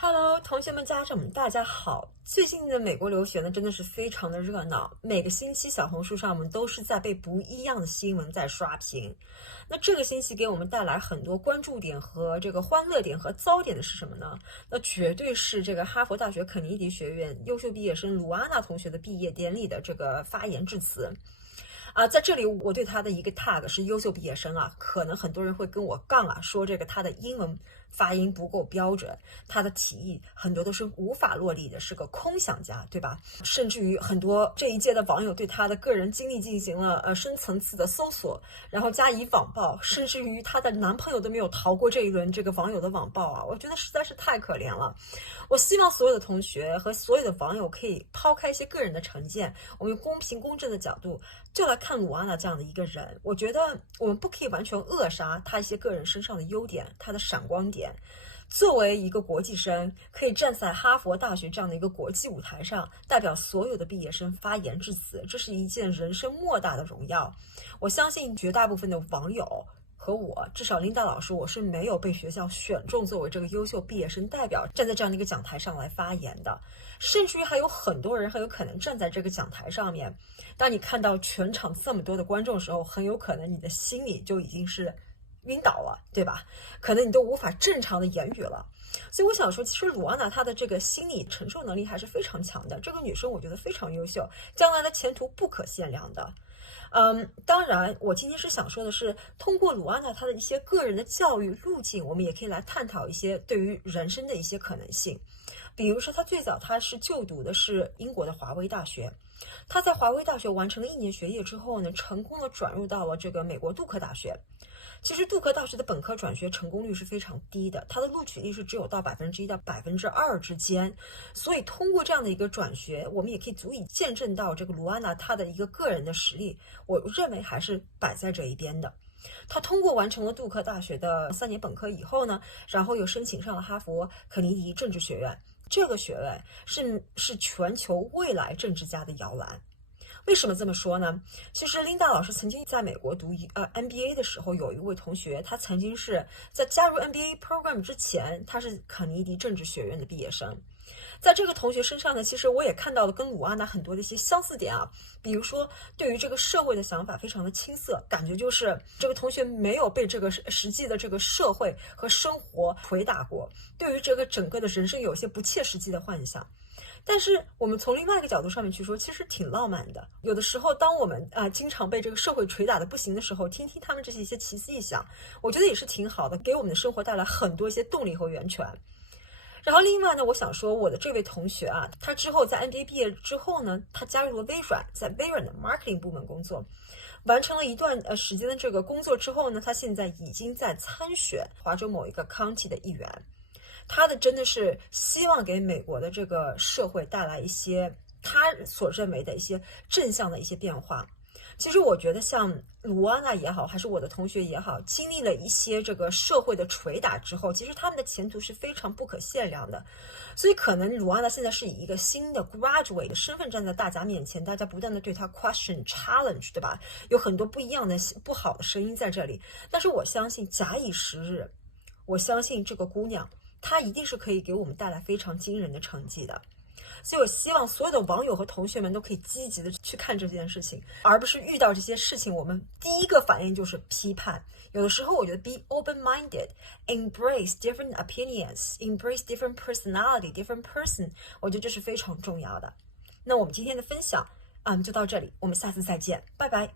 Hello，同学们、家长们，大家好！最近的美国留学呢，真的是非常的热闹。每个星期，小红书上面都是在被不一样的新闻在刷屏。那这个星期给我们带来很多关注点和这个欢乐点和糟点的是什么呢？那绝对是这个哈佛大学肯尼迪学院优秀毕业生鲁安娜同学的毕业典礼的这个发言致辞。在这里我对他的一个 tag 是优秀毕业生啊，可能很多人会跟我杠啊，说这个他的英文发音不够标准，他的提议很多都是无法落地的，是个空想家，对吧？甚至于很多这一届的网友对他的个人经历进行了深层次的搜索，然后加以网暴，甚至于她的男朋友都没有逃过这一轮这个网友的网暴啊，我觉得实在是太可怜了。我希望所有的同学和所有的网友可以抛开一些个人的成见，我们用公平公正的角度就来看鲁安娜这样的一个人。我觉得我们不可以完全扼杀她一些个人身上的优点，她的闪光点。作为一个国际生，可以站在哈佛大学这样的一个国际舞台上，代表所有的毕业生发言致辞，这是一件人生莫大的荣耀。我相信绝大部分的网友和我，至少琳达老师，我是没有被学校选中作为这个优秀毕业生代表，站在这样的一个讲台上来发言的。甚至于还有很多人很有可能站在这个讲台上面，当你看到全场这么多的观众的时候，很有可能你的心里就已经是晕倒了，对吧？可能你都无法正常的言语了。所以我想说，其实鲁安娜她的这个心理承受能力还是非常强的。这个女生我觉得非常优秀，将来的前途不可限量的。当然，我今天是想说的是，通过鲁安娜她的一些个人的教育路径，我们也可以来探讨一些对于人生的一些可能性。比如说，她最早她是就读的是英国的华威大学，她在华威大学完成了1年学业之后呢，成功的转入到了这个美国杜克大学。其实杜克大学的本科转学成功率是非常低的，它的录取率是只有到1%到2%之间。所以通过这样的一个转学，我们也可以足以见证到这个卢安娜她的一个个人的实力，我认为还是摆在这一边的。他通过完成了杜克大学的3年本科以后呢，然后又申请上了哈佛肯尼迪政治学院。这个学位是全球未来政治家的摇篮。为什么这么说呢？其实琳达老师曾经在美国读MBA 的时候，有一位同学，他曾经是在加入 MBA program 之前，他是肯尼迪政治学院的毕业生。在这个同学身上呢，其实我也看到了跟鲁安娜很多的一些相似点啊，比如说对于这个社会的想法非常的青涩，感觉就是这个同学没有被这个实际的这个社会和生活捶打过，对于这个整个的人生有些不切实际的幻想。但是我们从另外一个角度上面去说，其实挺浪漫的。有的时候，当我们经常被这个社会捶打的不行的时候，听听他们这些一些奇思异想，我觉得也是挺好的，给我们的生活带来很多一些动力和源泉。然后另外呢，我想说我的这位同学啊，他之后在 MBA 毕业之后呢，他加入了微软，在微软的 marketing 部门工作，完成了一段时间的这个工作之后呢，他现在已经在参选华州某一个 county 的议员。他的真的是希望给美国的这个社会带来一些他所认为的一些正向的一些变化。其实我觉得像卢安娜也好，还是我的同学也好，经历了一些这个社会的捶打之后，其实他们的前途是非常不可限量的。所以可能卢安娜现在是以一个新的 graduate 的身份站在大家面前，大家不断的对她 question challenge， 对吧？有很多不一样的不好的声音在这里，但是我相信假以时日，我相信这个姑娘他一定是可以给我们带来非常惊人的成绩的。所以我希望所有的网友和同学们都可以积极的去看这件事情，而不是遇到这些事情我们第一个反应就是批判。有的时候我觉得 be open-minded, embrace different opinions, embrace different personality, different person， 我觉得这是非常重要的。那我们今天的分享就到这里，我们下次再见，拜拜。